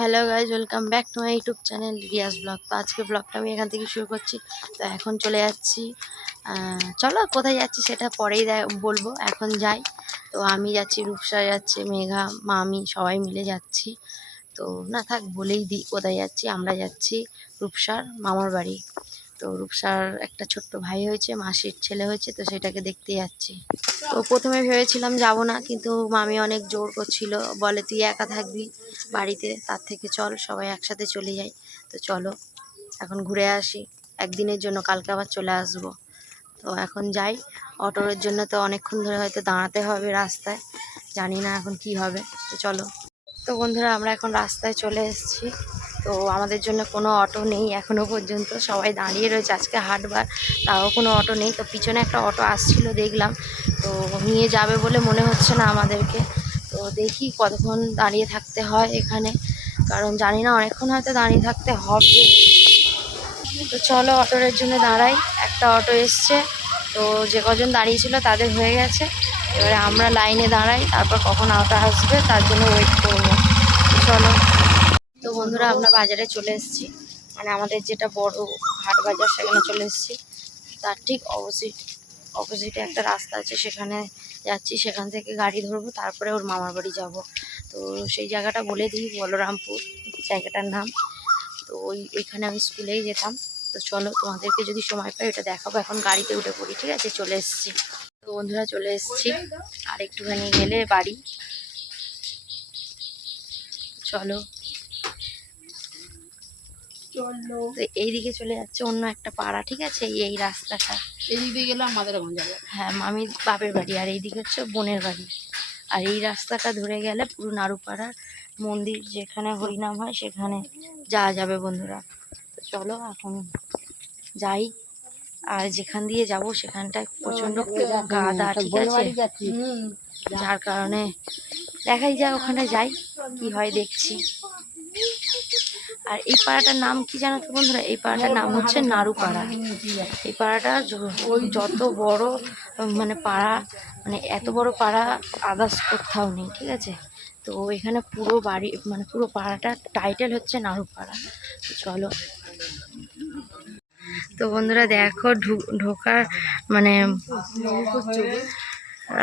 Hello guys welcome back to my YouTube channel Riya's vlog তো আজকে ব্লগটা আমি এখান থেকে শুরু করছি। তো এখন চলে যাচ্ছি। চলো কোথায় যাচ্ছি সেটা পরেই বলব। এখন যাই। তো আমি যাচ্ছি, রূপসা যাচ্ছে, মেঘা, মামি সবাই মিলে যাচ্ছি। তো না থাক, বলেই দিই কোথায় যাচ্ছি। আমরা যাচ্ছি রূপসার মামার বাড়ি। তো রূপসার একটা ছোট্ট ভাই হয়েছে, মাসির ছেলে হয়েছে, তো সেটাকে দেখতে যাচ্ছি। তো প্রথমে ভেবেছিলাম যাব না, কিন্তু মামি অনেক জোর করছিল, বলে, তুই একা থাকবি বাড়িতে, তার থেকে চল, সবাই একসাথে চলে যাই। তো চলো, এখন ঘুরে আসি, একদিনের জন্য কালকে আবার চলে আসব। তো এখন যাই, অটোর জন্য তো অনেকক্ষণ ধরে হয়তো দাঁড়াতে হবে রাস্তায়, জানি না এখন কি হবে। তো চলো। তো বন্ধুরা, আমরা এখন রাস্তায় চলে এসেছি। তো আমাদের জন্য কোনো অটো নেই এখনও পর্যন্ত। সবাই দাঁড়িয়ে রয়েছে, আজকে হাটবার, তাও কোনো অটো নেই। তো পিছনে একটা অটো আসছিল, দেখলাম। তো নিয়ে যাবে বলে মনে হচ্ছে না আমাদেরকে। তো দেখি কতক্ষণ দাঁড়িয়ে থাকতে হয় এখানে। কারণ জানি না, অনেকক্ষণ হয়তো দাঁড়িয়ে থাকতে হবে। তো চলো অটোর জন্য দাঁড়াই। একটা অটো এসছে। তো যে কজন দাঁড়িয়েছিল তাদের হয়ে গেছে। এবারে আমরা লাইনে দাঁড়াই, তারপর কখন অটো আসবে তার জন্য ওয়েট করব। চলো। বন্ধুরা, আমরা বাজারে চলে এসেছি। মানে আমাদের যেটা বড় হাট বাজার, সেখানে চলে এসেছি। তার ঠিক অপোজিট অপোজিটে একটা রাস্তা আছে, সেখানে যাচ্ছি। সেখান থেকে গাড়ি ধরবো, তারপরে ওর মামার বাড়ি যাব। তো সেই জায়গাটা বলে দিই, বলরামপুর, জায়গাটার নাম। তো ওই, ওইখানে আমি স্কুলেই যেতাম। তো চলো, তোমাদেরকে যদি সময় পাই, ওটা দেখাবো। এখন গাড়িতে উঠে পড়ি, ঠিক আছে? চলে এসেছি। তো বন্ধুরা, চলে এসেছি। আর একটুখানি গেলে বাড়ি। চলো চলো। তো এইদিকে চলে যাচ্ছে অন্য একটা পাড়া ঠিক আছে? এই এই রাস্তাটা। দিয়ে গেলে আমাদের যাবে। হ্যাঁ মামির বাপের বাড়ি আর এইদিকে হচ্ছে বোনের বাড়ি। আর এই রাস্তাটা ধরে গেলে পুরো নাড়ুপাড়ার মন্দির যেখানে হরিনাম হয় সেখানে যাওয়া যাবে বন্ধুরা। তো চলো এখন যাই। আর যেখান দিয়ে যাব সেখানটায় প্রচণ্ড কাদা ঠিক আছে? যার কারণে দেখাই যায় ওখানে যাই কি হয় দেখছি। আর এই পাড়াটার নাম কি জানো তো বন্ধুরা? এই পাড়াটার নাম হচ্ছে নাড়ুপাড়া। এই পাড়াটা যত বড় মানে পাড়া মানে এত বড় পাড়া আদার্স কোথাও নেই, ঠিক আছে? তো এখানে পুরো বাড়ি মানে পুরো পাড়াটার টাইটেল হচ্ছে নাড়ুপাড়া। তো চলো। তো বন্ধুরা দেখো ঢোকার মানে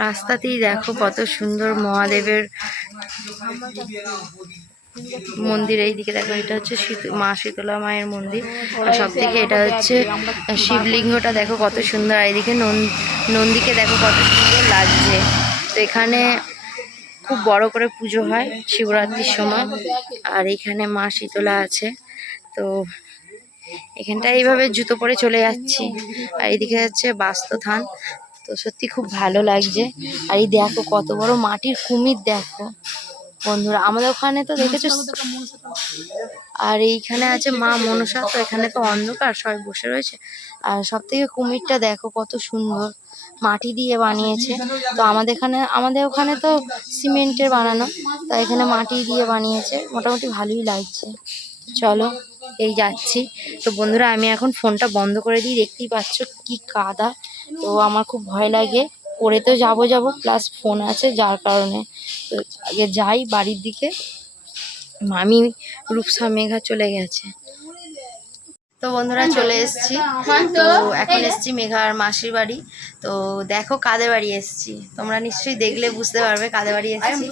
রাস্তাতেই দেখো কত সুন্দর মহাদেবের মন্দির এইদিকে দেখো এটা হচ্ছে শীত- মা শীতলা মায়ের মন্দির। আর সব থেকে এটা হচ্ছে শিবলিঙ্গটা দেখো কত সুন্দর আর এইদিকে নন- নন্দীকে দেখো কত সুন্দর লাগছে। তো এখানে খুব বড় করে পুজো হয় শিবরাত্রির সময় আর এখানে মা শীতলা আছে। তো এখানটা এইভাবে জুতো পরে চলে যাচ্ছি। আর এইদিকে হচ্ছে বাস্ত থান তো সত্যি খুব ভালো লাগছে। আর এই দেখো কত বড় মাটির কুমির দেখো। বন্ধুরা আমাদের ওখানে তো দেখেছ আর এইখানে আছে মা মনসা তো এখানে তো অন্ধকার সবাই বসে রয়েছে। আর সব থেকে কুমিরটা দেখো কত সুন্দর মাটি দিয়ে বানিয়েছে। তো আমাদের এখানে আমাদের ওখানে তো সিমেন্টের বানানো তো এখানে মাটি দিয়ে বানিয়েছে মোটামুটি ভালোই লাগছে। চলো এই যাচ্ছি। তো বন্ধুরা আমি এখন ফোনটা বন্ধ করে দিই দেখতেই পাচ্ছ কি কাদা। তো আমার খুব ভয় লাগে পড়ে তো যাব যাব প্লাস ফোন আছে যার কারণে। তো আগে যাই বাড়ির দিকে। মামি রূপসা মেঘা চলে গেছে। তো বন্ধুরা চলে এসেছি। তো এখন এসছি মেঘার মাসির বাড়ি। তো দেখো কাদের বাড়ি এসেছি। তোমরা নিশ্চয়ই দেখলে বুঝতে পারবে কাদের বাড়ি এসেছি।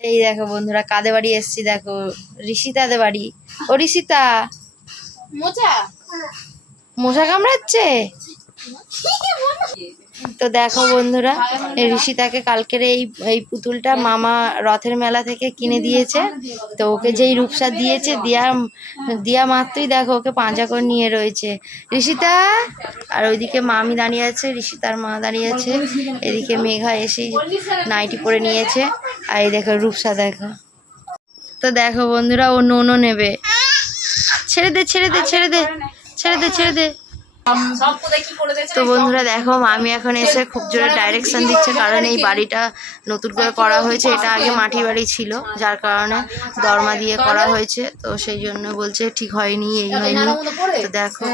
এই দেখো বন্ধুরা কাদের বাড়ি এসেছি দেখো। ঋষিতাদের বাড়ি। ও ঋষিতা। মোচা। মশা কামড়াচ্ছে? তো দেখো বন্ধুরা ঋষিতাকে কালকের এই এই পুতুলটা মামা রথের মেলা থেকে কিনে দিয়েছে। তো ওকে যেই রূপসা দিয়েছে, দিয়া দিয়া মাত্রই দেখো ওকে পাঁজা করে নিয়ে রয়েছে। ঋষিতা, আর ওইদিকে মামি দাঁড়িয়ে আছে ঋষিতার মা দাঁড়িয়ে আছে। এদিকে মেঘা এসে নাইটি পরে নিয়েছে। আর এই দেখো রূপসা দেখো। তো দেখো বন্ধুরা, ও নোনো নেবে। ছেড়ে দে ছেড়ে দে ছেড়ে দে ছেড়ে দে ছেড়ে দে। তো বন্ধুরা দেখো আমি এখন এসে খুব জোরে ডাইরেকশন দিচ্ছে কারণ এই বাড়িটা নতুন করে করা হয়েছে এটা আগে মাটির বাড়ি ছিল যার কারণে দরমা দিয়ে করা হয়েছে তো সেই জন্য বলছে ঠিক হয়নি এই হয়নি। তো দেখো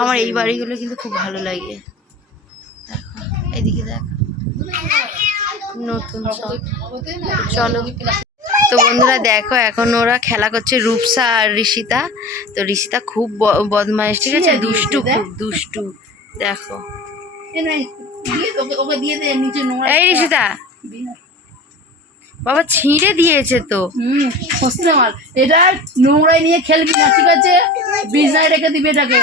আমার এই বাড়িগুলো কিন্তু খুব ভালো লাগে। দেখো এইদিকে দেখো। নতুন চলো। তো বন্ধুরা দেখো এখন ওরা খেলা করছে রূপসা আর ঋষিতা। তো ঋষিতা খুব ব- বদমাইশ ঠিক আছে? দুষ্টু খুব দুষ্টু দেখো। ওকে দিয়ে দে নিচে নোংরা এই ঋষিতা। বাবা ছিঁড়ে দিয়েছে তো। আমার এটা নোংরাই নিয়ে খেলবি না ঠিক আছে? বিছনায় রেখে দিবি এটাকে।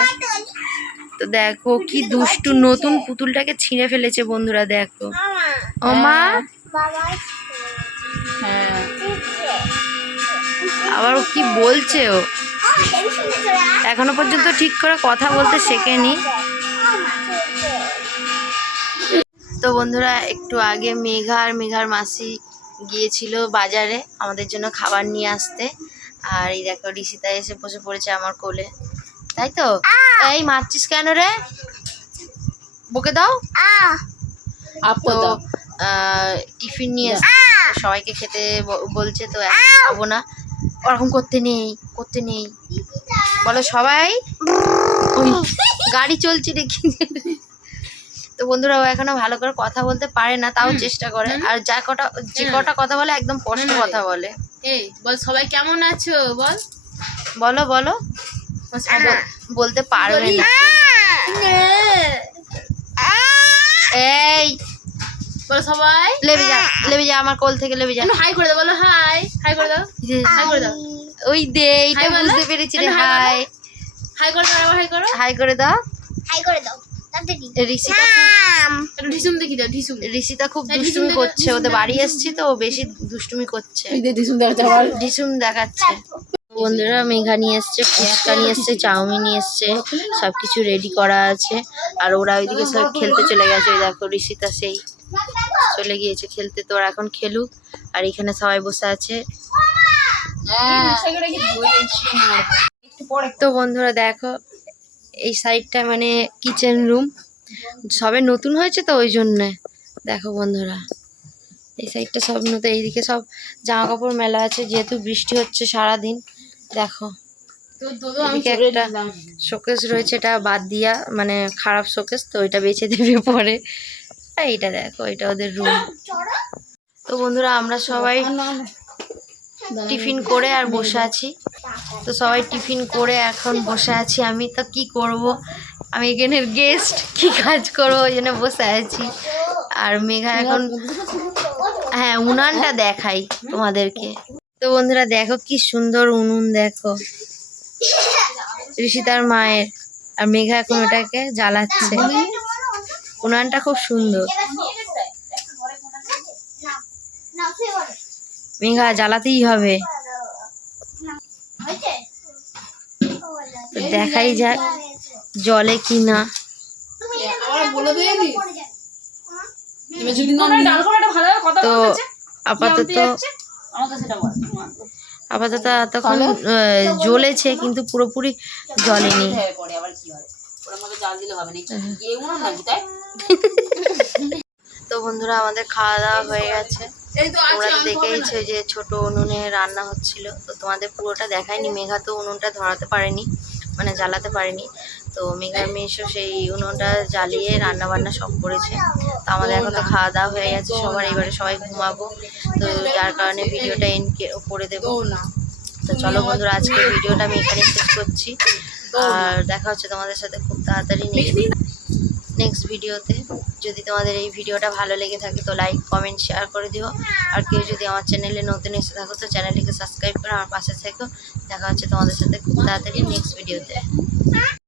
তো দেখো কি দুষ্টু নতুন পুতুলটাকে ছিঁড়ে ফেলেছে বন্ধুরা দেখো। ও মা। হ্যাঁ আবার ও কি বলছে ও? এখনও পর্যন্ত ঠিক করে কথা বলতে শেখেনি। তো বন্ধুরা একটু আগে মেঘা আর মেঘার মাসি গিয়েছিল বাজারে আমাদের জন্য খাবার নিয়ে আসতে। আর এই দেখো ঋষিতা এসে বসে পড়েছে আমার কোলে। তাই তো? এই মারছিস কেন রে? বকে দাও। আপো তো টিফিন নিয়ে এসছে তো সবাইকে খেতে বলছে তো খাব না। ওরকম করতে নেই করতে নেই। বলো সবাই। ওই গাড়ি চলছে দেখি। তো বন্ধুরা ও এখনও ভালো করে কথা বলতে পারে না তাও চেষ্টা করে। আর যা কটা যে কটা কথা বলে একদম স্পষ্ট কথা বলে। এই বল সবাই কেমন আছো? বল। বলো বলো। বলতে পারবে না। এই বল সবাই। লেবে যা লেবে যা আমার কোল থেকে লেবে যা। হাই করে দাও বলো হাই হাই করে দাও। হাই করে দাও। ওই দে এইটা হাই বুঝতে পেরেছি রে হাই হাই করে দাও। হাই করো হাই করে। দাও। হাই করে দাও ঋষিতা খুব এই দুষ্টুমি করছে ওদের বাড়ি এসছি তো ও বেশি দুষ্টুমি করছে। এই ঢিসুম দেখাচ্ছে ডিসুম দেখাচ্ছে। বন্ধুরা মেঘা নিয়ে এসছে ফুচকা নিয়ে এসছে চাউমিন নিয়ে এসছে সবকিছু রেডি করা আছে। আর ওরা ওইদিকে সব খেলতে চলে গেছে ওই দেখো ঋষিতা সেই। চলে গিয়েছে খেলতে তো এখন খেলুক। আর এখানে সবাই বসে আছে। তো বন্ধুরা দেখো এই সাইডটা মানে কিচেন রুম। সবে নতুন হয়েছে তো ওই জন্যে। দেখো বন্ধুরা এই সাইডটা সব নতুন এইদিকে সব জামা কাপড় মেলা আছে যেহেতু বৃষ্টি হচ্ছে সারাদিন। দেখো আমি একটা শোকেস রয়েছে এটা বাদ দিয়া মানে খারাপ শোকেস তো ওইটা বেছে দেবে পরে। আর এইটা দেখো এটা ওদের রুম তো বন্ধুরা আমরা সবাই টিফিন করে আর বসে আছি। তো সবাই টিফিন করে এখন বসে আছি আমি। তো কি করব? আমি এখানের গেস্ট কি কাজ করব? ওই জন্য বসে আছি। আর মেঘা এখন হ্যাঁ উনানটা দেখাই তোমাদেরকে। তো বন্ধুরা দেখো কি সুন্দর উনুন দেখো। ঋষিতার মায়ের। আর মেঘা এখন ওটাকে জ্বালাচ্ছে। উনানটা খুব সুন্দর। মেঘা জ্বালাতেই হবে। তো দেখাই যাক জলে কি না তো আপাতত আপাতত তখন জ্বলেছে কিন্তু পুরোপুরি জ্বলেনি হয়ে পড়ে আবার কি হবে ওর মধ্যে জাল দিলে হবে না। গিয়ে উনুন নাকি তাই? তো বন্ধুরা আমাদের খাওয়া দাওয়া হয়ে গেছে। তোমরা তো দেখেইছো যে ছোট উনুনে রান্না হচ্ছিল। তো তোমাদের পুরোটা দেখায়নি মেঘা তো উনুনটা ধরাতে পারেনি মানে জ্বালাতে পারেনি। তো মেঘার মেয়েসও সেই উনুনটা জ্বালিয়ে রান্না বান্না সব করেছে। তো আমাদের এখন তো খাওয়া দাওয়া হয়ে গেছে সবার এবারে সবাই ঘুমাবো। তো যার কারণে ভিডিওটা এন্ড করে দেবো। না। তো চলো বন্ধুরা আজকে ভিডিওটা আমি এখানে শেষ করছি। আর দেখা হচ্ছে তোমাদের সাথে খুব তাড়াতাড়ি নেক্সট ভিডিওতে যদি তোমাদের এই ভিডিওটা ভালো লেগে থাকে তো লাইক কমেন্ট শেয়ার করে দিও। আর কেউ যদি আমার চ্যানেলে নতুন এসে থাকো তো চ্যানেলটিকে সাবস্ক্রাইব করে আমার পাশে থেকো। দেখা হচ্ছে তোমাদের সাথে খুব তাড়াতাড়ি নেক্সট ভিডিওতে